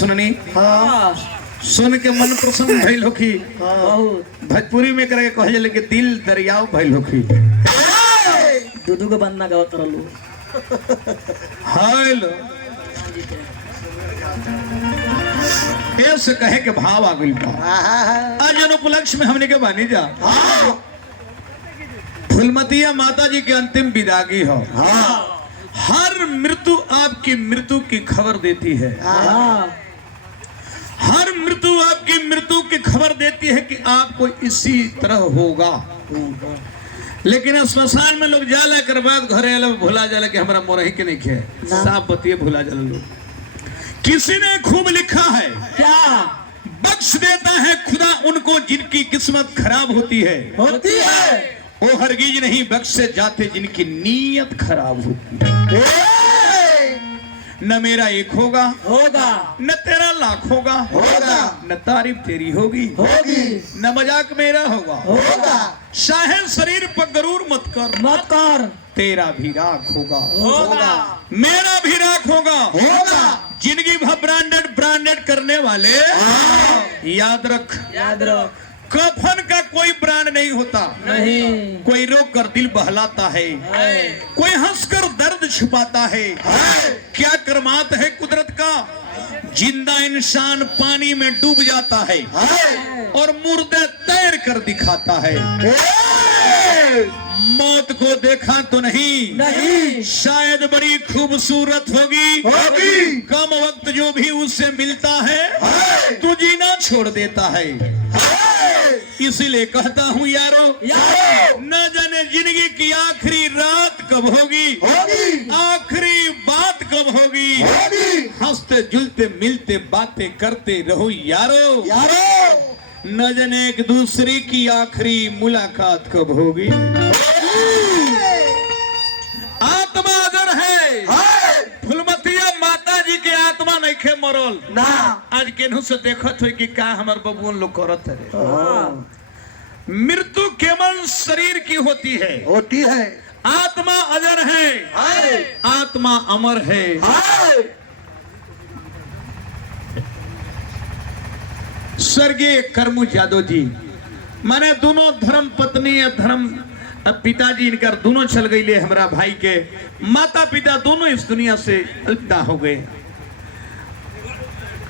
सुननी हाँ सुन के मन प्रसन्न भइल होखी। बहुत भोजपुरी में करके कहे जले कि दिल दरियाव भइल होखी। दूधू के बंदना गावत रहलू। हेलो कैसे कहे के भाव आ गइल बा। आज जन उपलक्ष्य में हमने के बानी जा फुलमतिया माता जी के अंतिम विदागी हो। हर मृत्यु आपकी मृत्यु की खबर देती है। हर मृत्यु आपकी मृत्यु की खबर देती है कि आपको इसी तरह होगा। लेकिन स्मशान में लोग जाला कर बाद घरे अलग भुला जाला कि हमारा मोरही के नहीं खे साफ बतिए भुला जाला लोग। किसी ने खूब लिखा है क्या बख्श देता है खुदा उनको जिनकी किस्मत खराब होती है। वो हरगिज नहीं बख्शे जाते जिनकी नीयत खराब होती है। न मेरा एक होगा न तेरा लाख होगा न तारीफ तेरी होगी न मजाक मेरा होगा। शाहे शरीर पर गरूर मत कर तेरा भी राख होगा मेरा भी राख होगा। जिंदगी भर ब्रांडेड करने वाले याद रख कफन का कोई ब्रांड नहीं होता। कोई रोक कर दिल बहलाता है कोई हंसकर दर्द छुपाता है। क्या करमात है कुदरत का जिंदा इंसान पानी में डूब जाता है और मुर्दे तैर कर दिखाता है। मौत को देखा तो नहीं शायद बड़ी खूबसूरत होगी। कम वक्त जो भी उससे मिलता है तो जीना छोड़ देता है। इसीलिए कहता हूँ यारो न जाने जिंदगी की आखिरी रात कब होगी आखिरी बात कब होगी। हंसते जुलते मिलते बातें करते रहो यारो न जाने एक दूसरे की आखिरी मुलाकात कब होगी। आत्मा अगर है फुलमतिया माता जी के आत्मा नहीं खे मरल ना। आज केनहू से देखत हो कि का हमार बबुन लोग करत है। मृत्यु केवल शरीर की होती है आत्मा अजर है आत्मा अमर है। स्वर्गीय करमू यादव जी माने दोनों धर्म पत्नी या धर्म पिताजी इनकर दोनों चल गए। हमारा भाई के माता पिता दोनों इस दुनिया से अलविदा हो गए।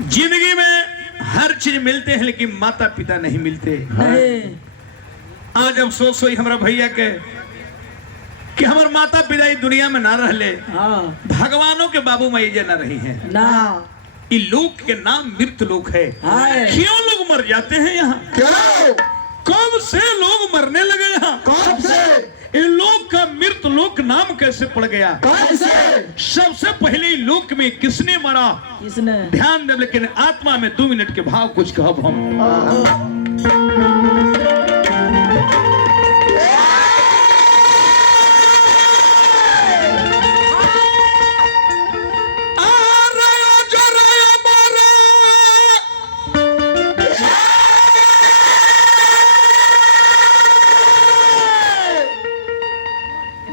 जिंदगी में हर चीज मिलते हैं लेकिन माता पिता नहीं मिलते। आज अफसोस हुई हमारा भैया के कि हमारे माता पिता इस दुनिया में ना रहले। भगवानों के बाबू मैया ना रही हैं ना। ये लोक के नाम मृत लोक है। क्यों लोग मर जाते हैं यहाँ कब से लोग मरने लगे यहाँ कब से इन लोग का मृत लोक नाम कैसे पड़ गया कब से। सबसे पहले लोक में किसने मरा किसने ध्यान दे। लेकिन आत्मा में 2 मिनट के भाव कुछ कहब हम।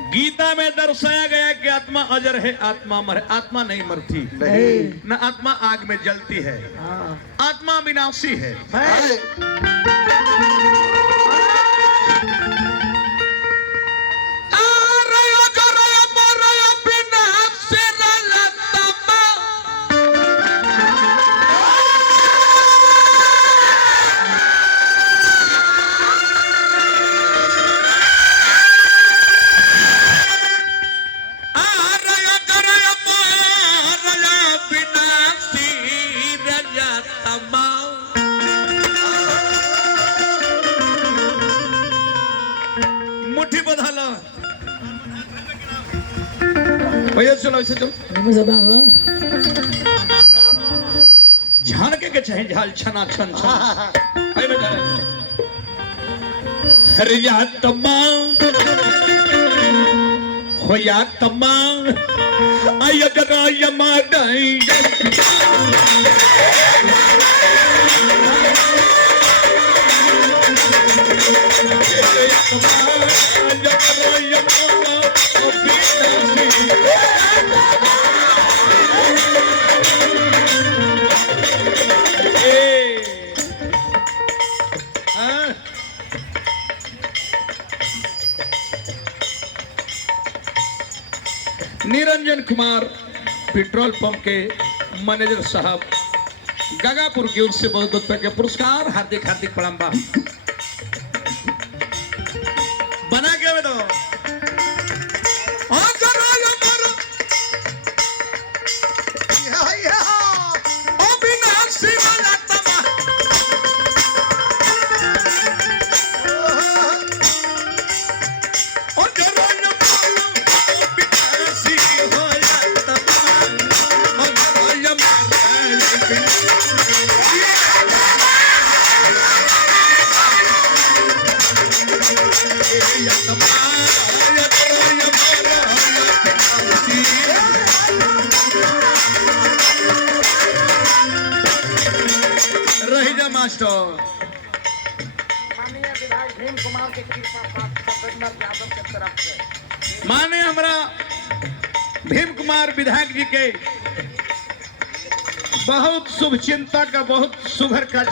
गीता में दर्शाया गया कि आत्मा अजर है आत्मा मर आत्मा नहीं मरती न आत्मा आग में जलती है। आत्मा विनाशी है। मुट्ठी बधा लो भैया चलो ऐसे चलो झाड़के के चाहे झाल छना छन अरे या तम्मा हो या तम्मा आय गरा यमा गई कुमार पेट्रोल पंप के मैनेजर साहब गागापुर की ओर से बहुत बहुत रुपए के पुरस्कार, हार्दिक हार्दिक प्रणाम बा। बना के दो रही जा मास्टर। माननीय विधायक भीम कुमार के कृपा प्राप्त यादव के तरफ से माने हमारा भीम कुमार विधायक जी के बहुत शुभ चिंता का बहुत सुघर का